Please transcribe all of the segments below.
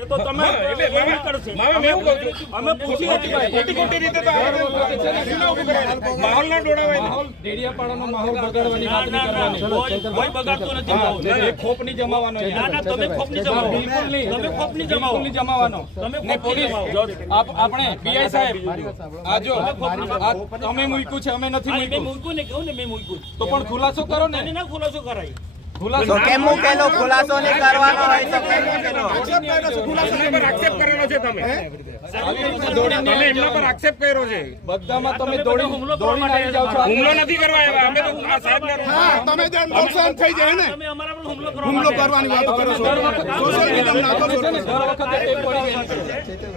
તો તમે એવું કરશે. અમે પૂછી હતી. ખોટી ખોટી રીતે તો આ માહોલના ડોળાવાય માહોલ ડેડિયાપાડાનો માહોલ બગાડવાની વાત ના, કરવાની. કોઈ કોઈ નથી માહોલ. એ ખોપ નહીં જમાવાનો ના, ના, તમે ખોપ નહીં જમાવો. બિલકુલ નહીં. તમે ખોપ નહીં જમાવો. બિલકુલ નહીં જમાવાનો. તમે ને પોલીસ આપ- આપણે પીઆઈ સાહેબ આ જો તમે મૂક્યું છે અમે નથી મેં મૂક્યું. મૂક્યું ને કહું ને મેં મૂક્યું? તો પણ ખુલાસો કરો ને. એને ના ખુલાસો કરાય. ખુલાસો કેમ મૂકેલો ખુલાસો નહીં કરવાનો હોય તો કેમ મૂકેલો? આક્ષેપ કરેલો છે તમે તમે એમના પર આક્ષેપ કર્યો છે. બધામાં તમે દોડી હુમલો દોડીને આવી જાઓ છો. હુમલો નથી કરવા આવ્યા. અમે તો આ સાહેબને તમે જેમ નુકસાન થઈ જાય ને. તમે અમારા પર હુમલો કરવા હુમલો કરવાની વાતો કરો છો. સોશિયલ મીડિયામાં નાખો છો. તમે દર વખતે ટેપ પડી ગયેલી છે.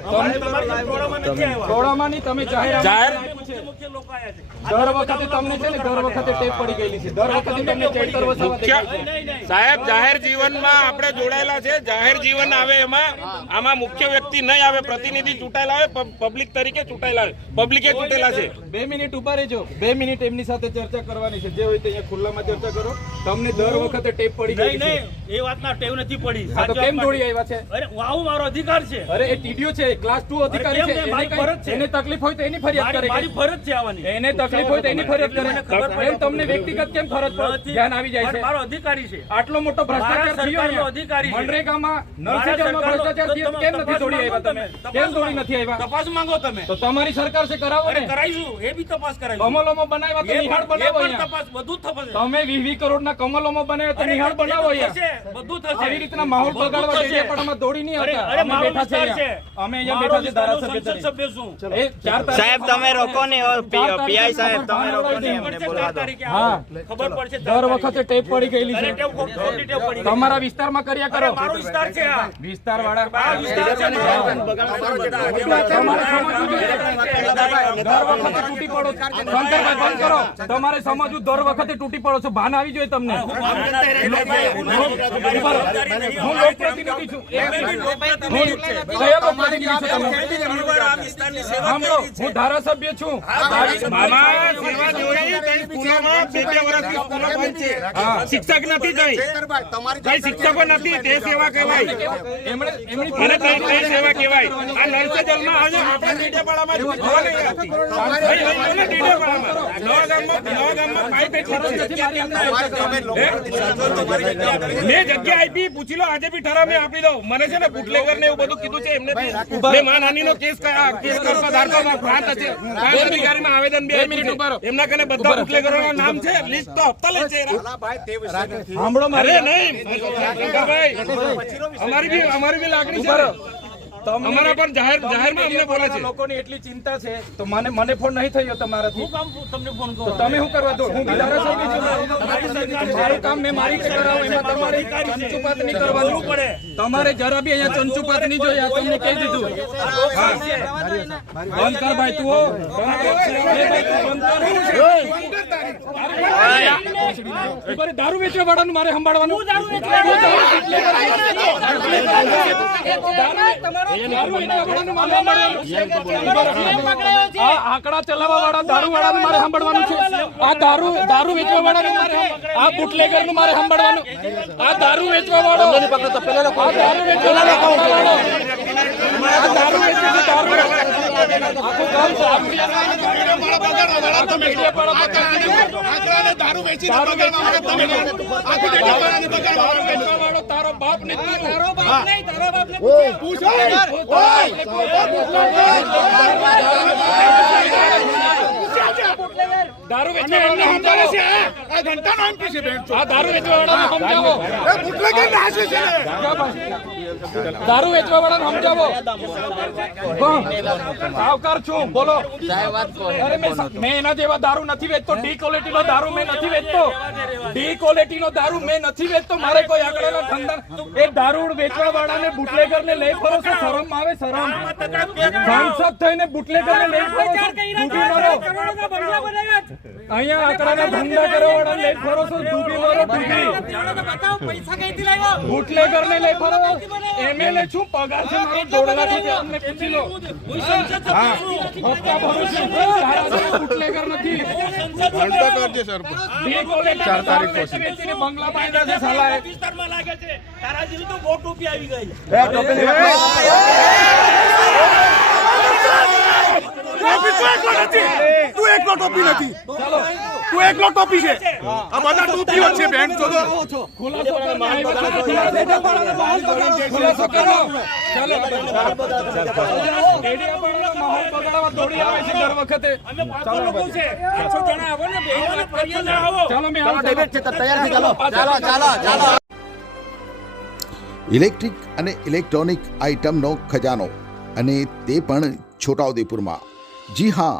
અમારે તમારી નથી આવ્યા. ટોળામાં નહીં તમે જાહેર જાહેર મુખ્ય મુખ્ય લોકો આયા છે. દર વખતે તમને છે ને દર વખતે ટેપ પડી ગયેલી છે. દર વખતે તમને ચૈતર વસાવા દેખાય છે. નહીં, નહીં. સાહેબ જાહેર જીવનમાં આપણે જોડાયેલા છે. જાહેર જીવન આવે એમાં આમાં મુખ્ય વ્યક્તિ નહીં આવે પ્રતિનિધિ ચૂંટાયેલા આવે પબ્લિક તરીકે ચૂંટાયેલા આવે પબ્લિકે ચૂંટેલા છે. બે મિનિટ ઊભા રહેજો. બે મિનિટ એમની સાથે ચર્ચા કરવાની છે. જે હોય તે અહીંયા ખુલ્લામાં ચર્ચા કરો. તમને દર વખતે ટેપ પડી ગઈ નહીં એ વાતના ટેવ નથી પડી. હા તો કેમ દોડી આવ્યા છે? અરે આવું મારો અધિકાર છે. અરે એ ટીડીઓ છે. ક્લાસ ટુ અધિકારી છે? એને તકલીફ હોય તો એની ફરિયાદ મારી કરે. ફરજ છે આવવાની. એને તકલીફ હોય તો એની ફરજ કરે. ખબર પડે. તમને વ્યક્તિગત કેમ ફરજ પર ધ્યાન આવી જાય છે. મારો અધિકારી છે. આટલો મોટો ભ્રષ્ટાચાર થયો સરકારનો અધિકારી મનરેગામાં સરકારનો- ભ્રષ્ટાચાર થયો કેમ નથી દોડી આવ્યા તમે. કેમ તપાસ દોડી નથી આવ્યા? તપાસ માંગો તમે. તો તમારી સરકાર છે કરાવો ને. કરાઈશું એ બી તપાસ કરાઈશું કમલોમાં બનાવ્યા તો નિહાળ બનાવો પણ તપાસ બધું થશે તમે વીસ વીસ કરોડના કમલોમાં બનાવ્યા તો નિહાળ બનાવો અહીંયા. બધું થશે. આવી રીતના માહોલ બગાડવા બગાડવા પણ અમે દોડી નહીં આવતા. અમે બેઠા છે. અમે અહીંયા બેઠા છે ધારાસભ્ય સભ્ય છું. એ ચાર સાહેબ તમે રોકો ને ઓ પી- ચાર તારીખે પીઆઈ સાહેબ તમે ખબર ને એમને બોલવા. દો તારીખે હા. આવો. ખબર પડશે દર વખતે ટેપ પડી ગયેલી છે. તમારા વિસ્તારમાં કર્યા કરો. મારો વિસ્તાર છે આ. વિસ્તાર વાળા આ વિસ્તાર છે તમારે સમજવું દર વખતે તૂટી પડો. છો. શંકરભાઈ બંધ કરો. તમારે સમજવું દર વખતે તૂટી પડો છો. ભાન આવી જોઈએ તમને. હું લોકપ્રતિનિધિ છું. હું કયા લોકપ્રતિનિધિ છો. છું મામા સેવા સ્કૂલોમાં બે બે વર્ષથી સ્કૂલો બંધ છે શિક્ષક નથી કઈ કઈ શિક્ષકો નથી તે સેવા કહેવાય સેવા કહેવાય આ નરસે જલમાં આજે આપણા ડેડિયાપાડામાં જોવા નહીં આવતી. કઈ નહીં નવા ગામમાં નવા ગામમાં પાઇપ એક ખરો છે. મેં જગ્યા આપી પૂછી લો આજે બી ઠરાવ મેં આપી દઉં મને છે ને બુટલેગર ને એવું બધું કીધું છે એમને મેં માનહાનિ નો કેસ કેસ કરવા ધારકો પ્રાંત છે અધિકારીમાં આવેદન બે. એમના કને બધા બુટલેગરોના નામ છે? લિસ્ટ તો હપ્તા લે છે સાંભળો મારે નહીં. અમારી બી અમારી બી લાગણી છે. અમારા પર જાહેર જાહેરમાં અમને બોલે છે લોકોની એટલી ચિંતા છે તો મને મને ફોન નહીં થયો તમારાથી હું કામ તમને ફોન કરું તમે શું કરવા દો હું બી ધારાસભ્ય છું મારું કામ મેં મારી રીતે કરાવું એમાં તમારે ચંચુપાત નહીં કરવાનું પડે તમારે જરા બી અહીંયા ચંચુપાત નહીં જોઈએ તમને કહી દીધું. બંધ કર ભાઈ તું હો. બંધ કર. દારૂ વેચવા વાળાનું મારે સંભાળવાનું દારૂ વેચવા આંકડા ચલાવવા વાળા દારૂ મારે સાંભળવાનું છે આ દારૂ દારૂ વેચવા વાળાનું મારે આ બુટલેગરનું મારે સાંભળવાનું આ દારૂ વેચવા વાળો આ દારૂ વેચવા વાળો દારૂ વેચે તારો બાપ ને તારો બાપ નહીં તારા બાપ ને દારૂ વેચવા વાળાને સમજાવો આ ઘંટાનો એમપી છે બેન આ દારૂ વેચવા વાળાને સમજાવો. એ બુટલેગર નાશે છે દારૂ વેચવા સમજાવો. સાવકાર છું બોલો. અરે મેં મેં એના જેવા દારૂ નથી વેચતો. ડી ક્વોલિટી નો દારૂ મેં નથી વેચતો. ડી ક્વોલિટી નો દારૂ મેં નથી વેચતો. મારે કોઈ આગળના ધંધા એ દારૂ વેચવા વાળાને બુટલેગર ને લઈ ફરો છો શરમ આવે શરમ. સાંસદ થઈને બુટલેગર ને લઈ ફરો છો. અહીંયા આંકડાના ધંધા કરવા વાળા લઈ ફરો છો ડૂબી મારો ડૂબી બુટલેગર ને લઈ ફરો એમએલએ છું પગાર છે મારો દોઢ લાખ રૂપિયા અમને પૂછી લો હપ્તા ભરું છું બુટલેગર નથી ડી ક્વોલિટી ચાર તારીખ પછી બંગલા બાંધ્યા છે સાલાએ તું એકલો ટોપી નથી. તું એકલો ટોપી છે. આ બધા ટોપીઓ છે બેન. ચોદો ખુલાસો કરો ખુલાસો કરો ચાલો. ડેડિયાપાડાનો માહોલ બગાડવા દોડી આવે છે દર વખતે ચાલો મેં ચાલો ચાલો ચાલો. ઇલેક્ટ્રિક અને ઇલેક્ટ્રોનિક આઇટમનો ખજાનો અને તે પણ છોટાઉદેપુરમાં. જી હા